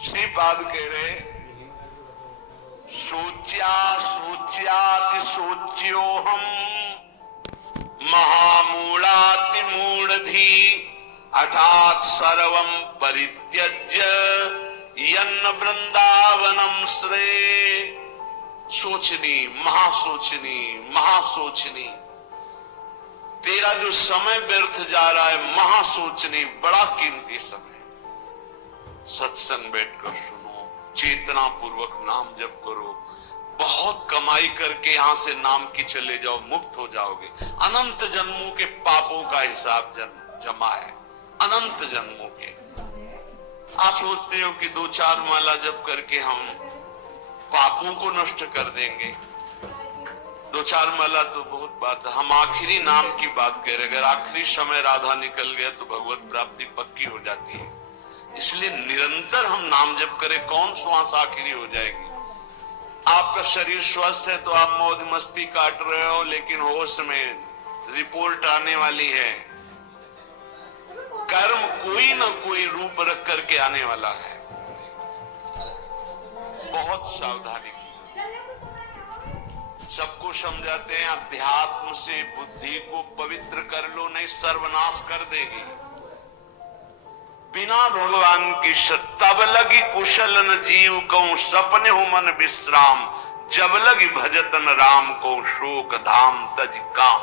श्रीपाद कह रहे सोच्या सोच्याति सोच्यो हम महामूढ़ाति मूढ़धी अर्थात सर्वं परित्यज्य यन्न वृंदावनम श्रेय। सोचनी महासोचनी महासोचनी, तेरा जो समय व्यर्थ जा रहा है, महासोचनी बड़ा कीमती समय। सत्संग बैठकर सुनो, चेतना पूर्वक नाम जप करो, बहुत कमाई करके यहां से नाम की चले जाओ, मुक्त हो जाओगे। अनंत जन्मों के पापों का हिसाब जमा है, अनंत जन्मों के। आप सोचते हो कि 2-4 माला जप करके हम पापों को नष्ट कर देंगे। 2-4 माला तो बहुत बात है, हम आखिरी नाम की बात कह रहे। अगर आखिरी समय राधा निकल गया तो भगवत प्राप्ति पक्की हो जाती है। इसलिए निरंतर हम नाम जप करें। कौन श्वास आखिरी हो जाएगी? आपका शरीर स्वस्थ है तो आप मौज मस्ती काट रहे हो, लेकिन होश में रिपोर्ट आने वाली है। कर्म कोई ना कोई रूप रख करके आने वाला है। बहुत सावधानी की। सबको समझाते हैं अध्यात्म से बुद्धि को पवित्र कर लो, नहीं सर्वनाश कर देगी। बिना भगवान की तब लगी कुशल न जीव को सपने हो मन विश्राम, जब लगी भजतन राम को शोक धाम तज काम।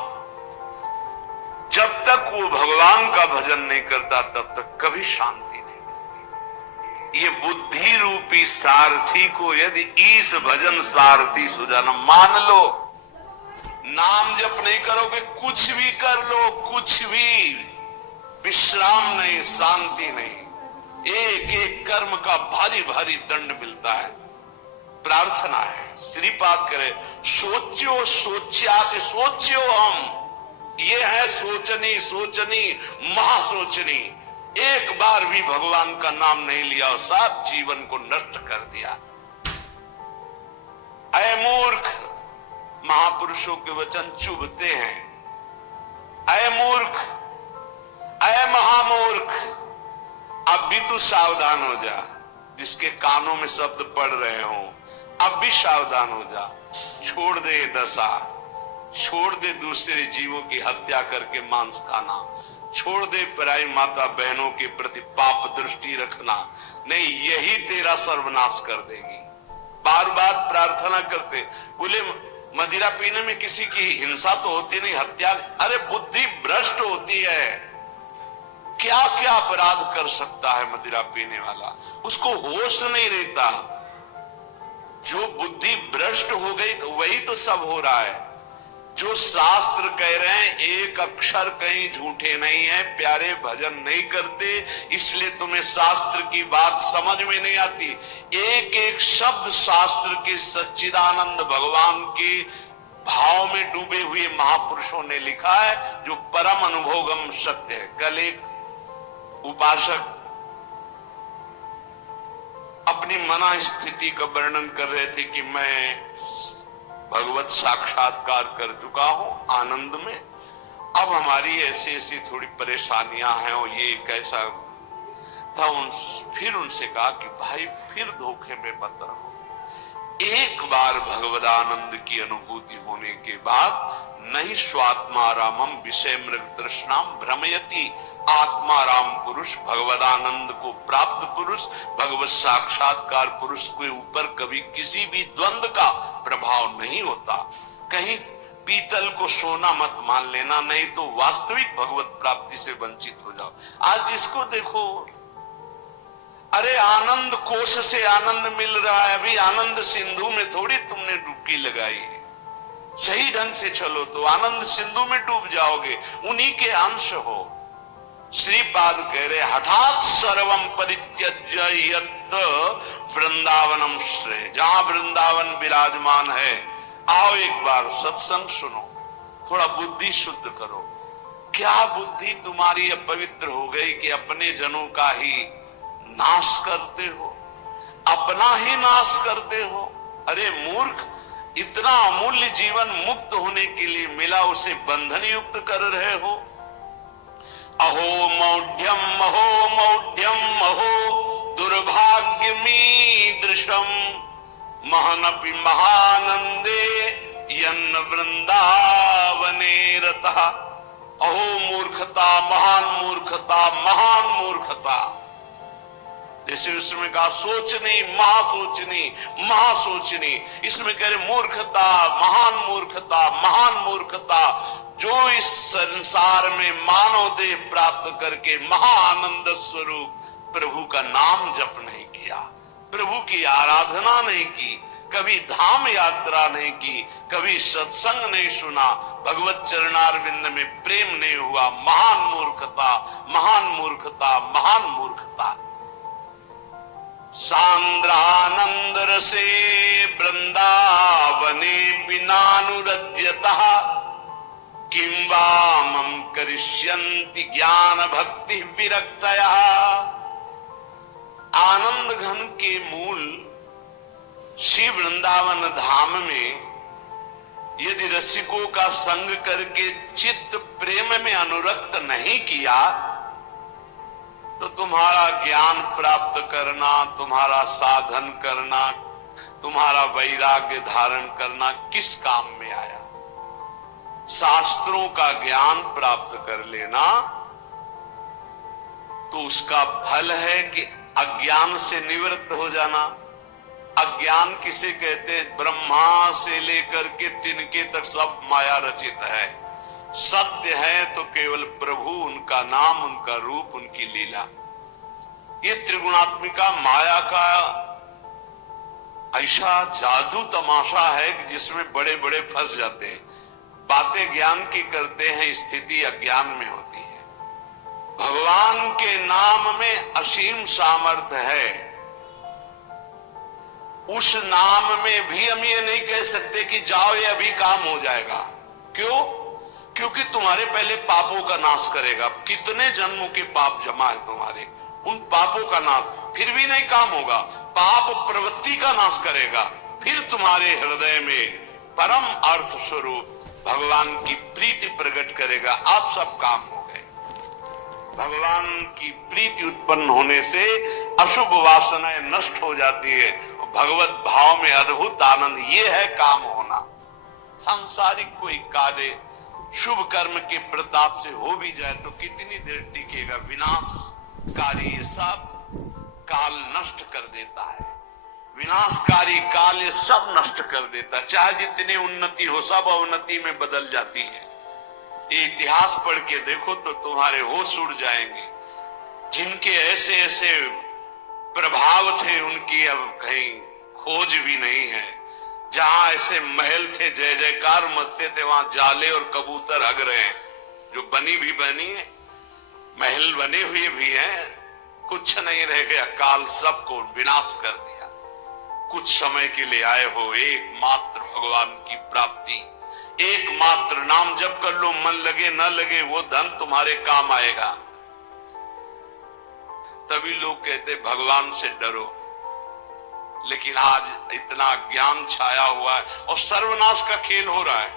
जब तक वो भगवान का भजन नहीं करता तब तक कभी शांति नहीं मिलती। ये बुद्धि रूपी सारथी को यदि ईश भजन सारथी सुजाना मान लो, नाम जप नहीं करोगे, कुछ भी कर लो, कुछ भी, विश्राम नहीं, शांति नहीं। एक एक कर्म का भारी भारी दंड मिलता है। प्रार्थना है, श्रीपाद करे सोच्यो सोच्यात सोच्यो हम। ये है सोचनी सोचनी महासोचनी। एक बार भी भगवान का नाम नहीं लिया और सब जीवन को नष्ट कर दिया। अय मूर्ख, महापुरुषों के वचन चुभते हैं। अय मूर्ख, अय महामूर्ख, अब भी तू सावधान हो जा। जिसके कानों में शब्द पड़ रहे हो, अब भी सावधान हो जा। छोड़ दे नशा, छोड़ दे दूसरे जीवों की हत्या करके मांस खाना, छोड़ दे पराई माता बहनों के प्रति पाप दृष्टि रखना। नहीं, यही तेरा सर्वनाश कर देगी। बार बार प्रार्थना करते, बोले मदिरा पीने में किसी की हिंसा तो होती नहीं, हत्या। अरे बुद्धि भ्रष्ट होती है। क्या क्या अपराध कर सकता है मदिरा पीने वाला, उसको होश नहीं रहता। जो बुद्धि भ्रष्ट हो गई तो वही तो सब हो रहा है। जो शास्त्र कह रहे हैं एक अक्षर कहीं झूठे नहीं है, प्यारे भजन नहीं करते, इसलिए तुम्हें शास्त्र की बात समझ में नहीं आती। एक एक शब्द शास्त्र के सच्चिदानंद भगवान के भाव में डूबे हुए महापुरुषों ने लिखा है, जो परम अनुभवगम सत्य है। कल एक उपासक अपनी मना स्थिति का वर्णन कर रहे थे कि मैं भगवत साक्षात्कार कर चुका हूं आनंद में, अब हमारी ऐसी ऐसी थोड़ी परेशानियां हैं और ये कैसा था। फिर उनसे कहा कि भाई फिर धोखे में मत रहो। एक बार भगवदानंद की अनुभूति होने के बाद नहीं स्वात्मारामम विषय मृग तृष्णाम भ्रमयति। आत्मा राम पुरुष, भगवदानंद को प्राप्त पुरुष, भगवत साक्षात्कार पुरुष के ऊपर कभी किसी भी द्वंद का प्रभाव नहीं होता। कहीं पीतल को सोना मत मान लेना, नहीं तो वास्तविक भगवत प्राप्ति से वंचित हो जाओ। आज जिसको देखो, अरे आनंद कोश से आनंद मिल रहा है, अभी आनंद सिंधु में थोड़ी तुमने डुबकी लगाई है। सही ढंग से चलो तो आनंद सिंधु में डूब जाओगे, उन्हीं के अंश हो। श्रीपाद कह रहे हठात सर्वम परित्यज्य यत् वृंदावनम श्रेय। जहां वृंदावन विराजमान है, आओ एक बार सत्संग सुनो, थोड़ा बुद्धि शुद्ध करो। क्या बुद्धि तुम्हारी अपवित्र हो गई कि अपने जनों का ही नाश करते हो, अपना ही नाश करते हो? अरे मूर्ख, इतना अमूल्य जीवन मुक्त होने के लिए मिला, उसे बंधन युक्त कर रहे हो। अहो मौढ़्यम अहो मौढ़्यम अहो दुर्भाग्य भाग्यमीदृशम महनपि महानंदे यन्न वृंदावने रतः। अहो मूर्खता, महान मूर्खता, महान मूर्खता। जैसे उसमें कहा सोचनी, महासोचनी, महासोचनी, इसमें कह रहे मूर्खता, महान मूर्खता, महान मूर्खता, जो इस संसार में मानव देह प्राप्त करके महाआनंद स्वरूप प्रभु का नाम जप नहीं किया, प्रभु की आराधना नहीं की, कभी धाम यात्रा नहीं की, कभी सत्संग नहीं सुना, भगवत चरणारविंद में प्रेम नहीं हुआ। महान मूर्खता, महान मूर्खता, महान मूर्खता। सांद्रानंद रसे वृंदावने बिनानुरज्यतः किं वा मम करिष्यन्ति ज्ञान भक्ति विरक्तयः। आनंद घन के मूल श्री वृंदावन धाम में यदि रसिकों का संग करके चित्त प्रेम में अनुरक्त नहीं किया तो तुम्हारा ज्ञान प्राप्त करना, तुम्हारा साधन करना, तुम्हारा वैराग्य धारण करना किस काम में आया। शास्त्रों का ज्ञान प्राप्त कर लेना तो उसका फल है कि अज्ञान से निवृत्त हो जाना। अज्ञान किसे कहते हैं? ब्रह्मा से लेकर के तिनके तक सब माया रचित है। सत्य है तो केवल प्रभु, उनका नाम, उनका रूप, उनकी लीला। ये त्रिगुणात्मिका माया का ऐसा जादू तमाशा है कि जिसमें बड़े बड़े फंस जाते हैं। बातें ज्ञान की करते हैं, स्थिति अज्ञान में होती है। भगवान के नाम में असीम सामर्थ्य है। उस नाम में भी हम ये नहीं कह सकते कि जाओ ये अभी काम हो जाएगा। क्यों? क्योंकि तुम्हारे पहले पापों का नाश करेगा। कितने जन्मों के पाप जमा है तुम्हारे, उन पापों का नाश, फिर भी नहीं काम होगा। पाप प्रवृत्ति का नाश करेगा, फिर तुम्हारे हृदय में परम अर्थ स्वरूप भगवान की प्रीति प्रकट करेगा। आप सब काम हो गए। भगवान की प्रीति उत्पन्न होने से अशुभ वासनाएं नष्ट हो जाती है। भगवत भाव में अद्भुत आनंद, ये है काम होना। सांसारिक कोई कार्य शुभ कर्म के प्रताप से हो भी जाए तो कितनी देर टिकेगा। विनाशकारी ये सब काल नष्ट कर देता है। विनाशकारी काल ये सब नष्ट कर देता है। चाहे जितनी उन्नति हो, सब अवनति में बदल जाती है। ये इतिहास पढ़ के देखो तो तुम्हारे होश उड़ जाएंगे। जिनके ऐसे ऐसे प्रभाव थे उनकी अब कहीं खोज भी नहीं है। जहां ऐसे महल थे, जय जयकार मचते थे, वहां जाले और कबूतर हग रहे हैं। जो बनी भी बनी है, महल बने हुए भी हैं, कुछ नहीं रह गया। काल सबको विनाश कर दिया। कुछ समय के लिए आए हो, एकमात्र भगवान की प्राप्ति, एकमात्र नाम जप कर लो। मन लगे न लगे वो धन तुम्हारे काम आएगा। तभी लोग कहते भगवान से डरो। लेकिन आज इतना ज्ञान छाया हुआ है और सर्वनाश का खेल हो रहा है।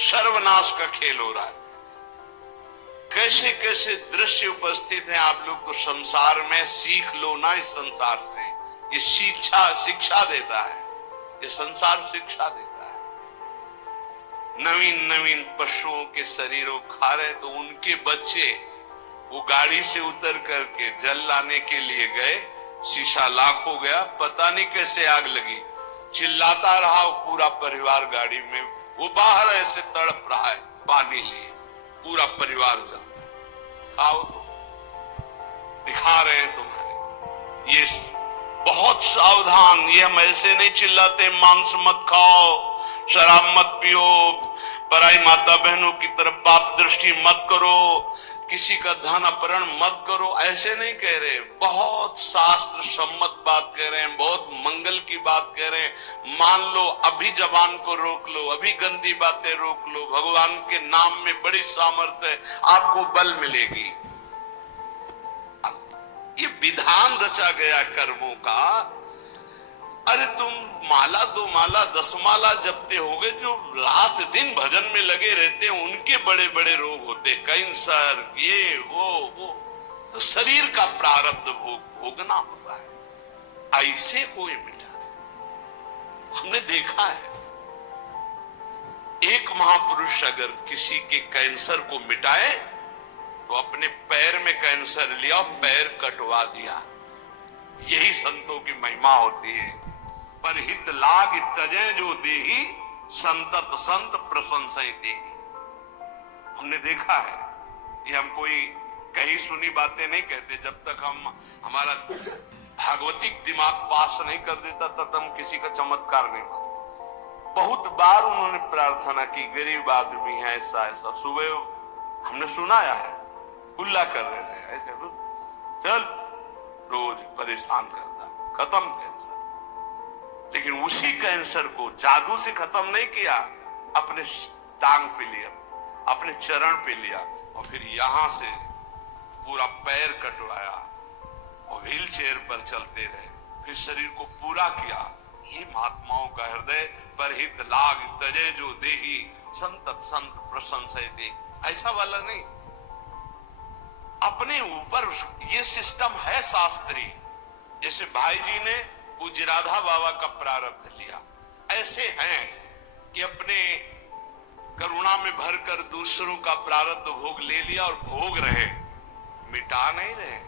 सर्वनाश का खेल हो रहा है। कैसे कैसे दृश्य उपस्थित हैं। आप लोग तो संसार में सीख लो ना। इस संसार से ये शिक्षा देता है। ये संसार शिक्षा देता है। नवीन नवीन पशुओं के शरीरों खा रहे तो उनके बच्चे वो गाड़ी से उतर करके जल लाने के लिए गए। शीशा लाख हो गया, पता नहीं कैसे आग लगी। चिल्लाता रहा पूरा परिवार गाड़ी में। वो बाहर ऐसे तड़प रहा है पानी लिए, पूरा परिवार जल रहा है। खाओ तो दिखा रहे हैं तुम्हारे। ये बहुत सावधान। ये हम ऐसे नहीं चिल्लाते मांस मत खाओ, शराब मत पियो, पराई माता बहनों की तरफ पाप दृष्टि मत करो, किसी का धन अपहरण मत करो, ऐसे नहीं कह रहे। बहुत शास्त्र सम्मत बात कह रहे हैं, बहुत मंगल की बात कह रहे हैं। मान लो, अभी जबान को रोक लो, अभी गंदी बातें रोक लो। भगवान के नाम में बड़ी सामर्थ्य है, आपको बल मिलेगी। ये विधान रचा गया कर्मों का। अरे तुम माला 2 माला 10 माला जपते होगे, जो रात दिन भजन में लगे रहते हैं उनके बड़े बड़े रोग होते, कैंसर, ये वो। तो शरीर का प्रारब्ध भोगना मिटाना होता है, ऐसे कोई मिटा। हमने देखा है एक महापुरुष अगर किसी के कैंसर को मिटाए तो अपने पैर में कैंसर लिया और पैर कटवा दिया। यही संतों की महिमा होती है। पर हित लाग तजय जो देही संतत संत प्रशंसा देही। हमने देखा है, ये हम कोई कहीं सुनी बातें नहीं कहते। जब तक हम हमारा भागवतिक दिमाग पास नहीं कर देता तब तक हम किसी का चमत्कार नहीं मानते। बहुत बार उन्होंने प्रार्थना की, गरीब आदमी है ऐसा ऐसा। सुबह हमने सुनाया है, कुल्ला कर रहे थे ऐसे, चल रोज परेशान करता, खत्म कैंसर। लेकिन उसी कैंसर को जादू से खत्म नहीं किया, अपने टांग पे लिया, अपने चरण पे लिया और फिर यहां से पूरा पैर कटवाया और व्हील चेयर पर चलते रहे, फिर शरीर को पूरा किया। ये महात्माओं का हृदय पर हित लाग तजय जो देही संतत संत प्रशंसा दे, ऐसा वाला नहीं। अपने ऊपर ये सिस्टम है शास्त्रीय। जैसे भाई जी ने पूज्य राधा बाबा का प्रारब्ध लिया, ऐसे हैं कि अपने करुणा में भरकर दूसरों का प्रारब्ध भोग ले लिया और भोग रहे, मिटा नहीं रहे।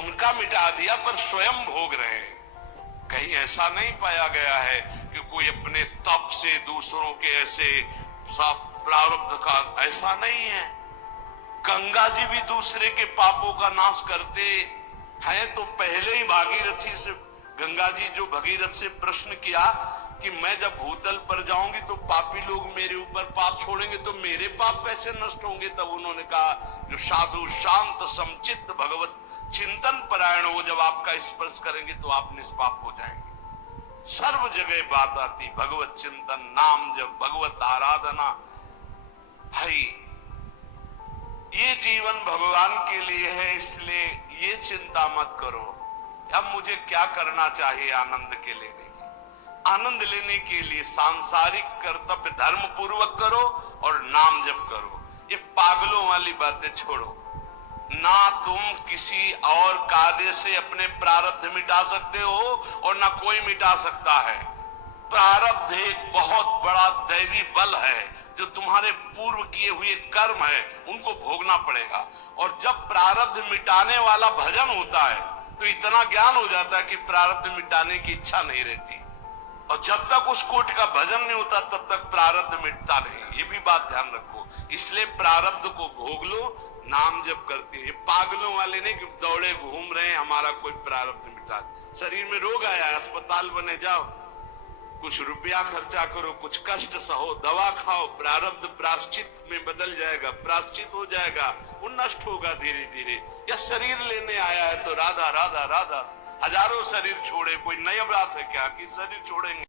उनका मिटा दिया पर स्वयं भोग रहे। कहीं ऐसा नहीं पाया गया है कि कोई अपने तप से दूसरों के ऐसे सब प्रारब्ध का, ऐसा नहीं है। गंगा जी भी दूसरे के पापों का नाश करते हैं, तो पहले ही भागीरथी से, गंगा जी जो भगीरथ से प्रश्न किया कि मैं जब भूतल पर जाऊंगी तो पापी लोग मेरे ऊपर पाप छोड़ेंगे तो मेरे पाप कैसे नष्ट होंगे, तब उन्होंने कहा जो साधु शांत समचित्त भगवत चिंतन परायण, वो जब आपका स्पर्श करेंगे तो आप निष्पाप हो जाएंगे। सर्व जगह बात आती भगवत चिंतन, नाम जब, भगवत आराधना। भाई ये जीवन भगवान के लिए है, इसलिए ये चिंता मत करो अब मुझे क्या करना चाहिए आनंद के लेने के। आनंद लेने के लिए सांसारिक कर्तव्य धर्म पूर्वक करो और नाम जप करो। ये पागलों वाली बातें छोड़ो। ना तुम किसी और कार्य से अपने प्रारब्ध मिटा सकते हो और ना कोई मिटा सकता है। प्रारब्ध एक बहुत बड़ा दैवी बल है, जो तुम्हारे पूर्व किए हुए कर्म है उनको भोगना पड़ेगा। और जब प्रारब्ध मिटाने वाला भजन होता है तो इतना ज्ञान हो जाता है कि प्रारब्ध मिटाने की इच्छा नहीं रहती। और जब तक उस कोटि का भजन नहीं होता तब तक प्रारब्ध मिटता नहीं। ये भी बात ध्यान रखो। इसलिए प्रारब्ध को भोग लो, नाम जप करते हैं। पागलों वाले नहीं कि दौड़े घूम रहे हैं हमारा कोई प्रारब्ध मिटा। शरीर में रोग आया, अस्पताल बने जाओ, कुछ रुपया खर्चा करो, कुछ कष्ट सहो, दवा खाओ, प्रारब्ध प्राश्चित में बदल जाएगा, प्राश्चित हो जाएगा, वो नष्ट होगा धीरे धीरे। या शरीर लेने आया है तो राधा राधा राधा, हजारों शरीर छोड़े, कोई नई बात है क्या कि शरीर छोड़ेंगे।